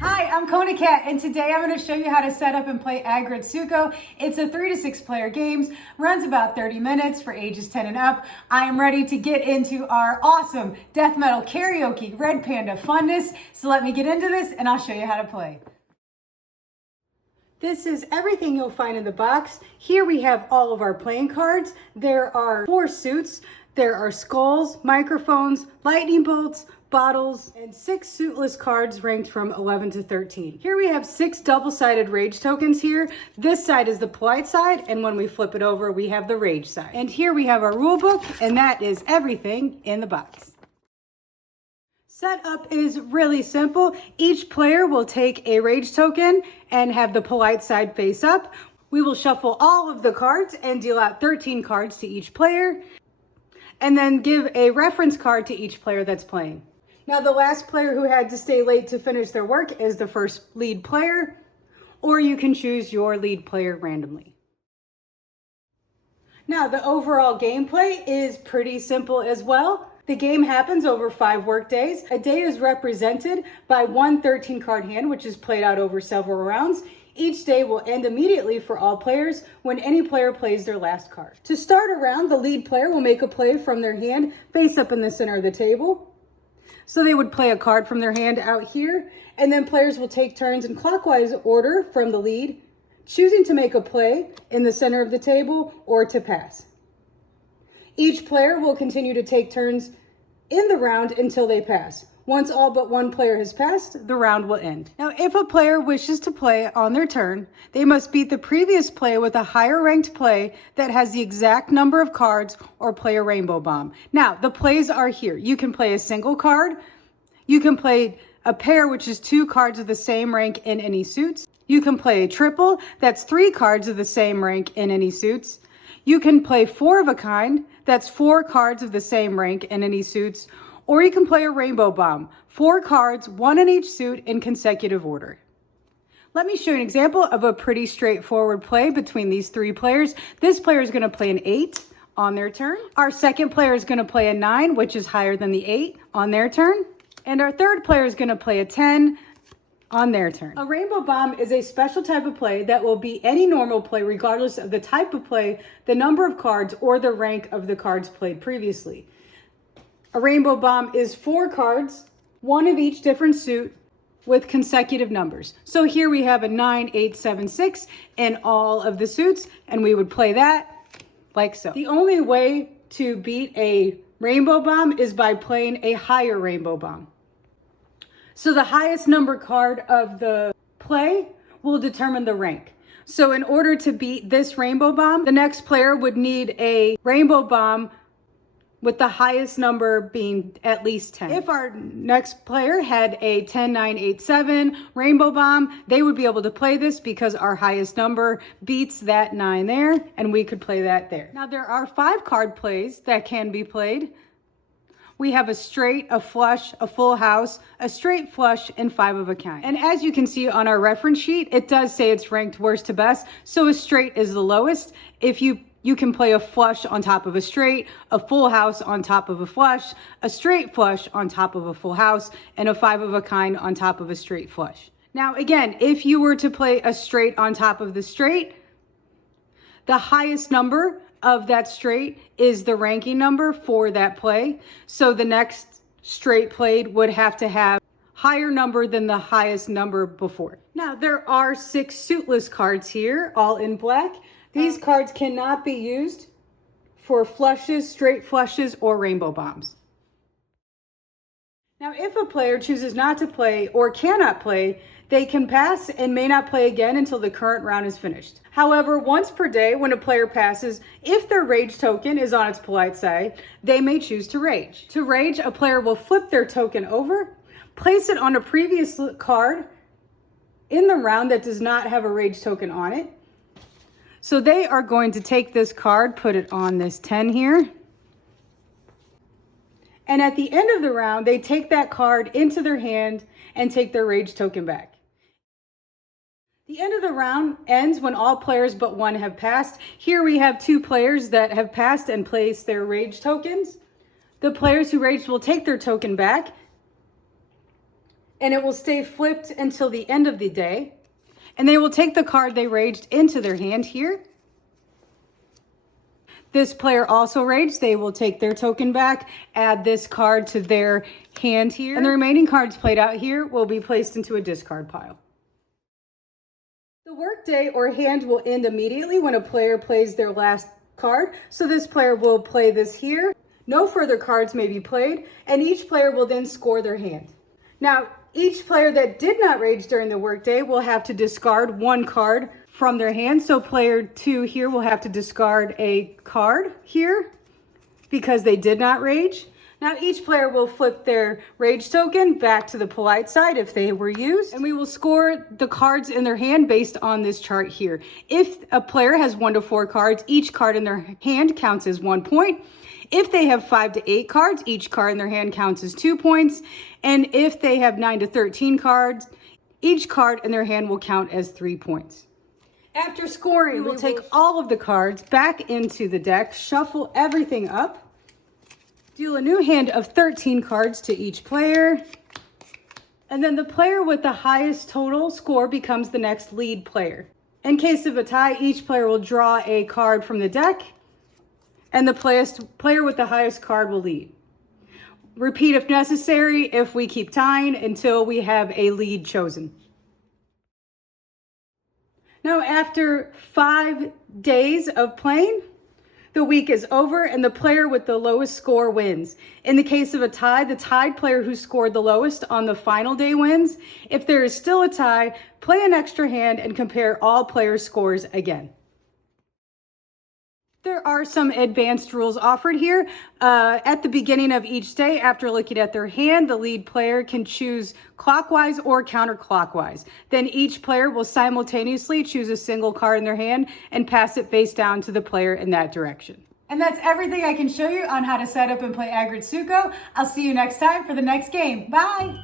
Hi, I'm Kona Cat, and today I'm going to show you how to set up and play Aggretsuko. It's a 3 to 6 player game, runs about 30 minutes for ages 10 and up. I am ready to get into our awesome death metal karaoke Red Panda funness, so let me get into this and I'll show you how to play. This is everything you'll find in the box. Here we have all of our playing cards. There are 4 suits. There are skulls, microphones, lightning bolts, bottles, and 6 suitless cards ranked from 11 to 13. Here we have 6 double-sided rage tokens here. This side is the polite side, and when we flip it over, we have the rage side. And here we have our rule book, and that is everything in the box. Setup is really simple. Each player will take a rage token and have the polite side face up. We will shuffle all of the cards and deal out 13 cards to each player, and then give a reference card to each player that's playing. Now, the last player who had to stay late to finish their work is the first lead player, or you can choose your lead player randomly. Now, the overall gameplay is pretty simple as well. The game happens over 5 work days. A day is represented by one 13-card hand, which is played out over several rounds. Each day will end immediately for all players when any player plays their last card. To start a round, the lead player will make a play from their hand face up in the center of the table. So they would play a card from their hand out here, and then players will take turns in clockwise order from the lead, choosing to make a play in the center of the table or to pass. Each player will continue to take turns in the round until they pass. Once all but one player has passed, the round will end. Now, if a player wishes to play on their turn, they must beat the previous play with a higher ranked play that has the exact number of cards or play a rainbow bomb. Now, the plays are here. You can play a single card. You can play a pair, which is 2 cards of the same rank in any suits. You can play a triple. That's 3 cards of the same rank in any suits. You can play 4 of a kind. That's 4 cards of the same rank in any suits. Or you can play a rainbow bomb, 4 cards, 1 in each suit in consecutive order. Let me show you an example of a pretty straightforward play between these 3 players. This player is going to play an 8 on their turn. Our second player is going to play a 9, which is higher than the 8 on their turn. And our third player is going to play a 10 on their turn. A rainbow bomb is a special type of play that will beat any normal play regardless of the type of play, the number of cards, or the rank of the cards played previously. A rainbow bomb is 4 cards, 1 of each different suit with consecutive numbers. So here we have a 9, 8, 7, 6 in all of the suits, and we would play that like so. The only way to beat a rainbow bomb is by playing a higher rainbow bomb. So the highest number card of the play will determine the rank. So in order to beat this rainbow bomb, the next player would need a rainbow bomb with the highest number being at least 10. If our next player had a 10, 9, 8, 7 rainbow bomb, they would be able to play this because our highest number beats that 9 there, and we could play that there. Now, there are 5 card plays that can be played. We have a straight, a flush, a full house, a straight flush, and 5 of a kind. And as you can see on our reference sheet, it does say it's ranked worst to best, so a straight is the lowest. If you can play a flush on top of a straight, a full house on top of a flush, a straight flush on top of a full house, and a 5 of a kind on top of a straight flush. Now, again, if you were to play a straight on top of the straight, the highest number of that straight is the ranking number for that play. So the next straight played would have to have higher number than the highest number before. Now, there are 6 suitless cards here, all in black. These cards cannot be used for flushes, straight flushes, or rainbow bombs. Now, if a player chooses not to play or cannot play, they can pass and may not play again until the current round is finished. However, once per day when a player passes, if their rage token is on its polite side, they may choose to rage. To rage, a player will flip their token over, place it on a previous card in the round that does not have a rage token on it. So they are going to take this card, put it on this 10 here. And at the end of the round, they take that card into their hand and take their rage token back. The end of the round ends when all players but one have passed. Here we have 2 players that have passed and placed their rage tokens. The players who raged will take their token back and it will stay flipped until the end of the day. And they will take the card they raged into their hand here. This player also raged. They will take their token back, add this card to their hand here, and the remaining cards played out here will be placed into a discard pile. The workday or hand will end immediately when a player plays their last card. So this player will play this here. No further cards may be played, and each player will then score their hand. Now, each player that did not rage during the workday will have to discard one card from their hand. So player 2 here will have to discard a card here because they did not rage. Now each player will flip their rage token back to the polite side if they were used, and we will score the cards in their hand based on this chart here. If a player has 1 to 4 cards, each card in their hand counts as 1 point. If they have 5 to 8 cards, each card in their hand counts as 2 points. And if they have 9 to 13 cards, each card in their hand will count as 3 points. After scoring, we will take all of the cards back into the deck, shuffle everything up, deal a new hand of 13 cards to each player, and then the player with the highest total score becomes the next lead player. In case of a tie, each player will draw a card from the deck, and the player with the highest card will lead. Repeat if necessary if we keep tying until we have a lead chosen. Now, after 5 days of playing, the week is over and the player with the lowest score wins. In the case of a tie, the tied player who scored the lowest on the final day wins. If there is still a tie, play an extra hand and compare all players' scores again. There are some advanced rules offered here. At the beginning of each day, after looking at their hand, the lead player can choose clockwise or counterclockwise. Then each player will simultaneously choose a single card in their hand and pass it face down to the player in that direction. And that's everything I can show you on how to set up and play Aggretsuko. I'll see you next time for the next game. Bye!